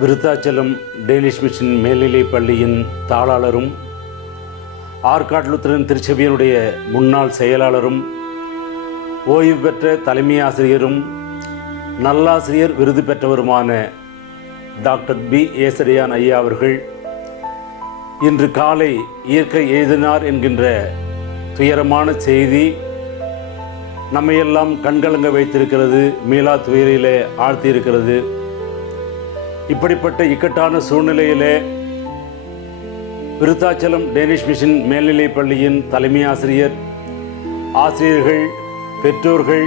Virudhachalam Danish mission மேல்நிலைப் பள்ளியின் தாளாளரும் Arcot Lutheran திருச்சபையினுடைய முன்னாள் செயலாளரும் ஓய்வு பெற்ற தலைமை ஆசிரியரும் நல்லாசிரியர் விருது பெற்றவருமான டாக்டர் பி ஏசரியான் ஐயா அவர்கள் இன்று காலை இயற்கை எழுதினார் என்கின்ற துயரமான செய்தி நம்மையெல்லாம் கண்கலங்க வைத்திருக்கிறது, மீளா துயரிலே ஆழ்த்தியிருக்கிறது. இப்படிப்பட்ட இக்கட்டான சூழ்நிலையிலே விருத்தாச்சலம் டேனிஷ் மிஷன் மேல்நிலைப் பள்ளியின் தலைமை ஆசிரியர், ஆசிரியர்கள், பெற்றோர்கள்,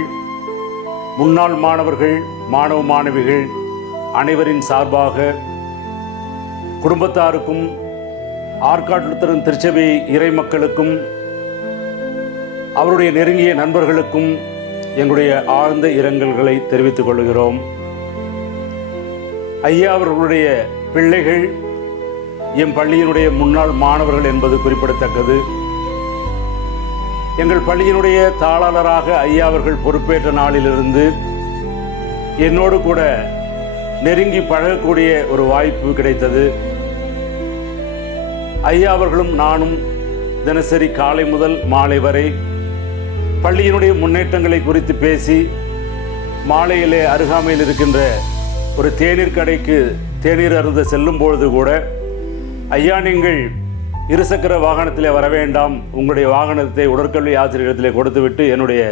முன்னாள் மாணவர்கள், மாணவ மாணவிகள் அனைவரின் சார்பாக குடும்பத்தாருக்கும் ஆற்காடு லுத்தரன் திருச்சபை இறை மக்களுக்கும் அவருடைய நெருங்கிய நண்பர்களுக்கும் எங்களுடைய ஆழ்ந்த இரங்கல்களை தெரிவித்துக் கொள்கிறோம். ஐயா அவர்களுடைய பிள்ளைகள் எம் பள்ளியினுடைய முன்னாள் மாணவர்கள் என்பது குறிப்பிடத்தக்கது. எங்கள் பள்ளியினுடைய தாளாளராக ஐயா அவர்கள் பொறுப்பேற்ற நாளிலிருந்து என்னோடு கூட நெருங்கி பழகக்கூடிய ஒரு வாய்ப்பு கிடைத்தது. ஐயா அவர்களும் நானும் தினசரி காலை முதல் மாலை வரை பள்ளியினுடைய முன்னேற்றங்களை குறித்து பேசி, மாலையிலே அருகாமையில் இருக்கின்ற ஒரு தேநீர் கடைக்கு தேநீர் அருந்த செல்லும் பொழுது கூட, ஐயா நீங்கள் இருசக்கர வாகனத்திலே வர வேண்டாம், உங்களுடைய வாகனத்தை உடற்கல்வி ஆசிரியரிடத்திலே கொடுத்துவிட்டு என்னுடைய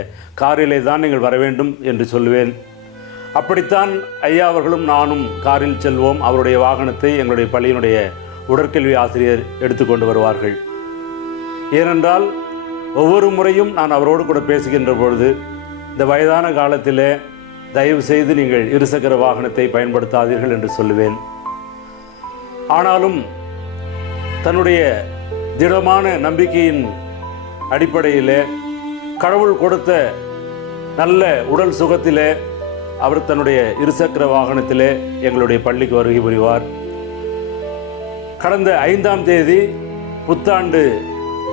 காரிலே தான் நீங்கள் வர வேண்டும் என்று சொல்லுவேன். அப்படித்தான் ஐயா அவர்களும் நானும் காரில் செல்வோம். அவருடைய வாகனத்தை எங்களுடைய பள்ளியினுடைய உடற்கல்வி ஆசிரியர் எடுத்துக்கொண்டு வருவார்கள். ஏனென்றால் ஒவ்வொரு முறையும் நான் அவரோடு கூட பேசுகின்ற பொழுது, இந்த வயதான காலத்திலே தயவு செய்து நீங்கள் இருசக்கர வாகனத்தை பயன்படுத்தாதீர்கள் என்று சொல்லுவேன். ஆனாலும் தன்னுடைய திடமான நம்பிக்கையின் அடிப்படையிலே, கடவுள் கொடுத்த நல்ல உடல் சுகத்திலே அவர் தன்னுடைய இருசக்கர வாகனத்திலே எங்களுடைய பள்ளிக்கு வருகை புரிவார். கடந்த 5ஆம் தேதி புத்தாண்டு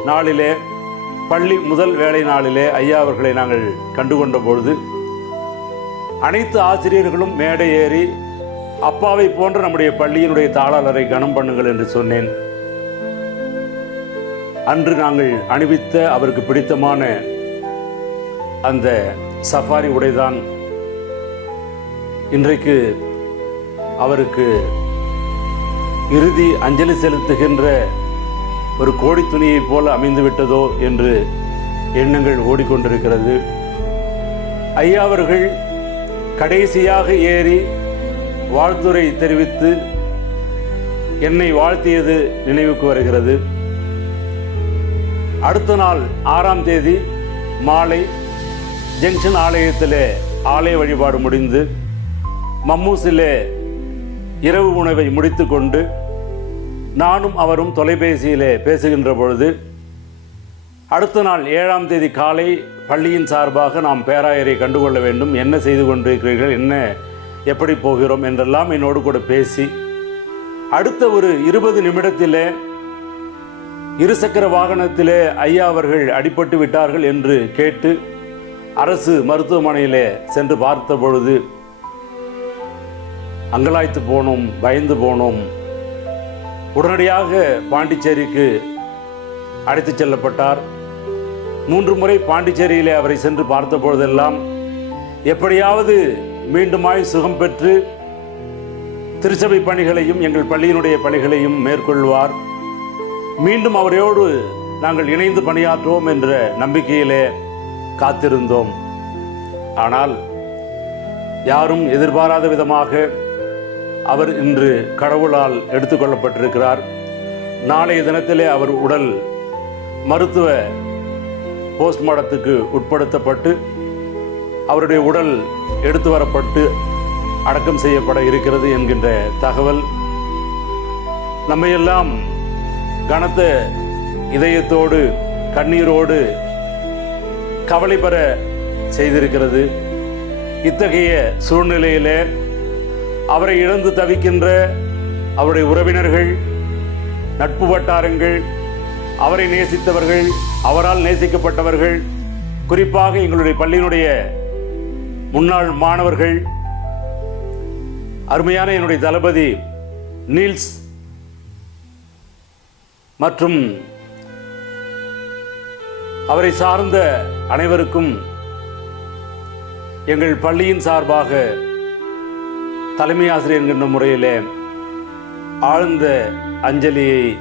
நாளிலே, பள்ளி முதல் வேலை நாளிலே ஐயா அவர்களை நாங்கள் கண்டுகொண்ட பொழுது அனைத்து ஆசிரியர்களும் மேடை ஏறி அப்பாவை போன்ற நம்முடைய பள்ளியினுடைய தாளாளரை கனம் பண்ணுங்கள் என்று சொன்னேன். அன்று நாங்கள் அணிவித்த அவருக்கு பிடித்தமான அந்த சஃபாரி உடைதான் இன்றைக்கு அவருக்கு இறுதி அஞ்சலி செலுத்துகின்ற ஒரு கோடி துணியைப் போல அமைந்துவிட்டதோ என்று எண்ணங்கள் ஓடிக்கொண்டிருக்கிறது. ஐயா அவர்கள் கடைசியாக ஏறி வாழ்த்துரை தெரிவித்து என்னை வாழ்த்தியது நினைவுக்கு வருகிறது. அடுத்த நாள் 6ஆம் தேதி மாலை ஜங்ஷன் ஆலயத்திலே ஆலய வழிபாடு முடிந்து மம்மூசிலே இரவு உணவை முடித்து கொண்டு நானும் அவரும் தொலைபேசியிலே பேசுகின்ற பொழுது, அடுத்த நாள் 7ஆம் தேதி காலை பள்ளியின் சார்பாக நாம் பேராயரை கண்டுகொள்ள வேண்டும், என்ன செய்து கொண்டிருக்கிறீர்கள், என்ன எப்படி போகிறோம் என்றெல்லாம் என்னோடு கூட பேசி, அடுத்த ஒரு 20 நிமிடத்திலே இருசக்கர வாகனத்திலே ஐயா அவர்கள் அடிபட்டு விட்டார்கள் என்று கேட்டு அரசு மருத்துவமனையிலே சென்று பார்த்த பொழுது அங்கலாய்த்து போனோம், பயந்து போனோம். உடனடியாக பாண்டிச்சேரிக்கு அழைத்து செல்லப்பட்டார். 3 முறை பாண்டிச்சேரியிலே அவரை சென்று பார்த்த பொழுதெல்லாம் எப்படியாவது மீண்டுமாய் சுகம் பெற்று திருச்சபை பணிகளையும் எங்கள் பள்ளியினுடைய பணிகளையும் மேற்கொள்வார், மீண்டும் அவரோடு நாங்கள் இணைந்து பணியாற்றுவோம் என்ற நம்பிக்கையிலே காத்திருந்தோம். ஆனால் யாரும் எதிர்பாராத விதமாக அவர் இன்று கடவுளால் எடுத்துக்கொள்ளப்பட்டிருக்கிறார். நாளைய தினத்திலே அவர் உடல் மருத்துவ போஸ்ட்மார்ட்டத்துக்கு உட்படுத்தப்பட்டு அவருடைய உடல் எடுத்து வரப்பட்டு அடக்கம் செய்யப்பட இருக்கிறது என்கின்ற தகவல் நம்மையெல்லாம் கனத்த இதயத்தோடு கண்ணீரோடு கவலை பெற செய்திருக்கிறது. இத்தகைய சூழ்நிலையிலே அவரை இழந்து தவிக்கின்ற அவருடைய உறவினர்கள், நட்பு வட்டாரங்கள், அவரை நேசித்தவர்கள், அவரால் நேசிக்கப்பட்டவர்கள், குறிப்பாக எங்களுடைய பள்ளியினுடைய முன்னாள் மாணவர்கள், அருமையான என்னுடைய தளபதி நீல்ஸ் மற்றும் அவரை சார்ந்த அனைவருக்கும் எங்கள் பள்ளியின் சார்பாக தலைமை ஆசிரியர் என்கின்ற முறையிலே ஆழ்ந்த அஞ்சலியை,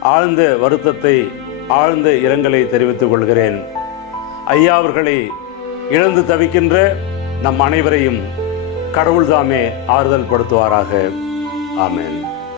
ஆழ்ந்த வருத்தத்தை, ஆழ்ந்த இரங்கலை தெரிவித்துக் கொள்கிறேன். ஐயா அவர்களை இழந்து தவிக்கின்ற நம் அனைவரையும் கடவுள்தாமே ஆறுதல் படுத்துவாராக. ஆமென்.